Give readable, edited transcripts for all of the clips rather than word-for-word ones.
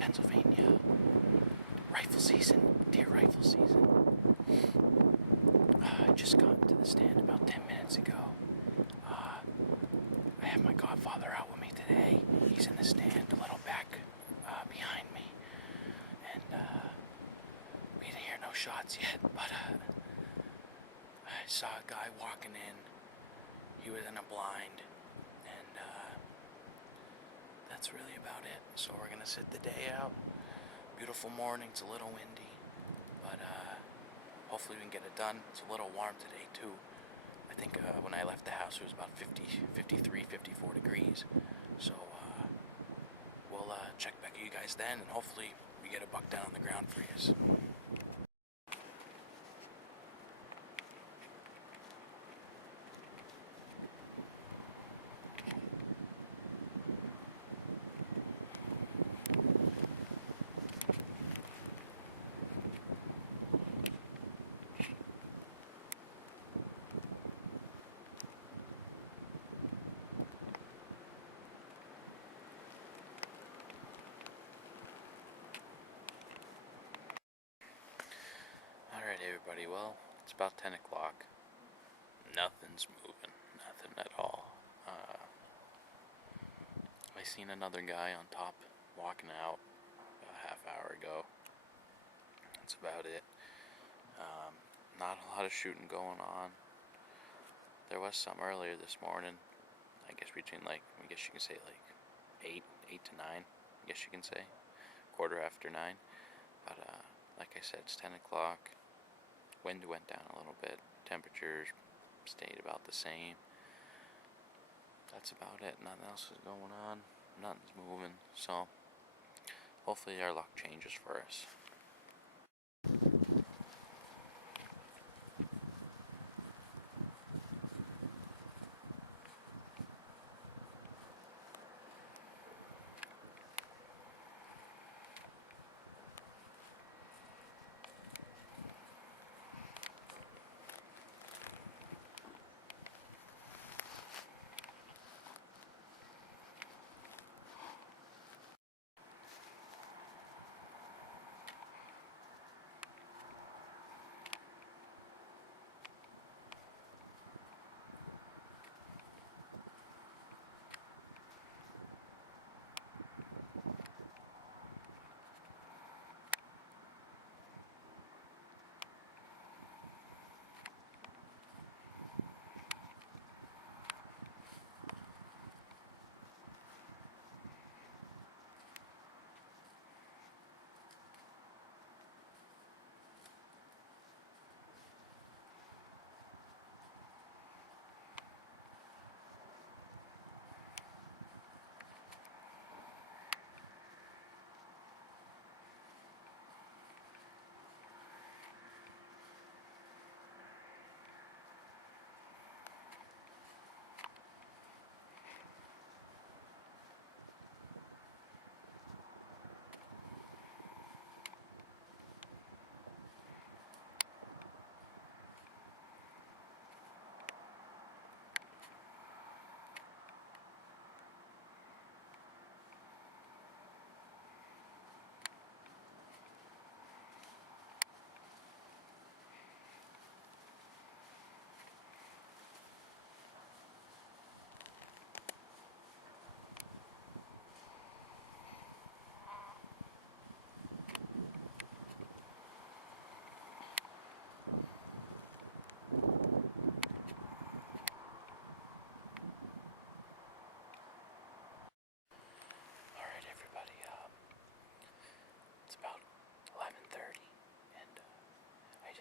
Pennsylvania. Rifle season, deer rifle season. I just got into the stand about 10 minutes ago. I have my godfather out with me today. He's in the stand a little back behind me. And we didn't hear no shots yet, but I saw a guy walking in. He was in a blind, and that's really about it. So we're gonna sit the day out. Beautiful morning. It's a little windy, but hopefully we can get it done. It's a little warm today too. I think when I left the house it was about 50, 53, 54 degrees. So we'll check back at you guys then, and hopefully we get a buck down on the ground for you. Alright everybody, well, it's about 10 o'clock. Nothing's moving. Nothing at all. I seen another guy on top walking out about a half hour ago. That's about it. Not a lot of shooting going on. There was some earlier this morning. I guess between I guess you can say 8 to 9. I guess you can say. 9:15. But like I said, it's 10 o'clock. Wind went down a little bit. Temperatures stayed about the same. That's about it. Nothing else is going on. Nothing's moving. So hopefully our luck changes for us.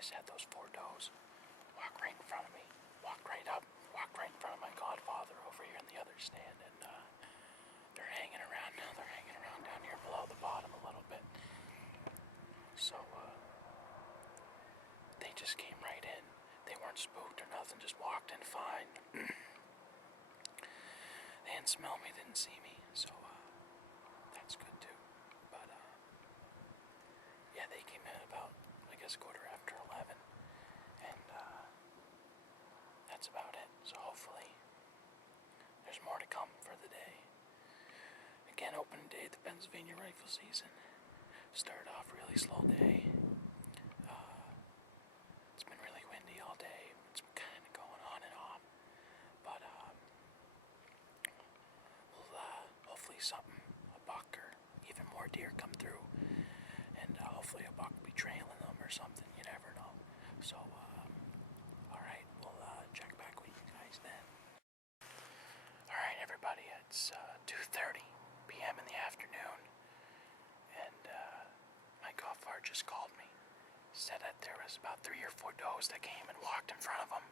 Had those 4 does walk right in front of me, walked right in front of my godfather over here in the other stand, and they're hanging around now. They're hanging around down here below the bottom a little bit. So they just came right in. They weren't spooked or nothing, just walked in fine. They didn't smell me, didn't see me, so that's good too. But yeah, they came in about, I guess, 11:15, and that's about it. So hopefully there's more to come for the day. Again, opening day of the Pennsylvania rifle season. Started off really slow day. It's been really windy all day. It's kind of going on and off. But we'll hopefully a buck or even more deer come through. And hopefully a buck will be trailing them or something. You never know. So, alright, we'll check back with you guys then. Alright, everybody, it's 2:30 p.m. in the afternoon. And my golf cart just called me. Said that there was about 3 or 4 does that came and walked in front of them.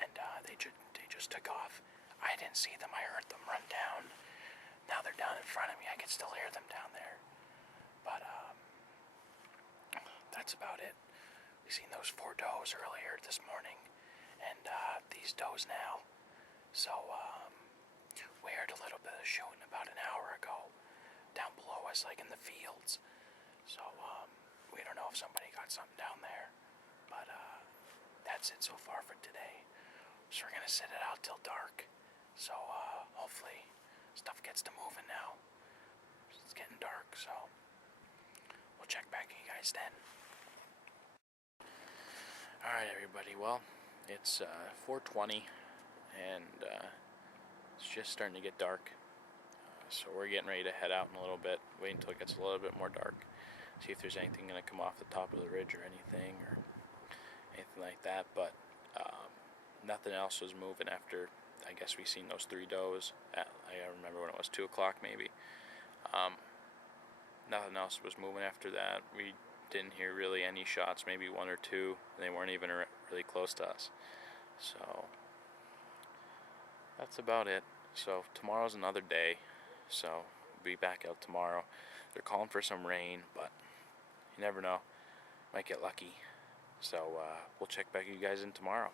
And they just took off. I didn't see them. I heard them run down. Now they're down in front of me. I can still hear them down there. But that's about it. We seen those 4 does earlier this morning, and these does now. So we heard a little bit of shooting about an hour ago down below us, like in the fields. So we don't know if somebody got something down there, but that's it so far for today. So we're gonna sit it out till dark. So hopefully stuff gets to moving now. It's getting dark, so we'll check back with you guys then. Alright, everybody, well, it's 4:20 and it's just starting to get dark. So we're getting ready to head out in a little bit, wait until it gets a little bit more dark, see if there's anything going to come off the top of the ridge or anything like that. But nothing else was moving after, I guess we seen those 3 does at, I remember when it was 2 o'clock maybe. Nothing else was moving after that. We didn't hear really any shots, maybe 1 or 2, and they weren't even really close to us. So that's about it. So tomorrow's another day, so we'll be back out tomorrow. They're calling for some rain, but you never know, might get lucky. So we'll check back with you guys in tomorrow.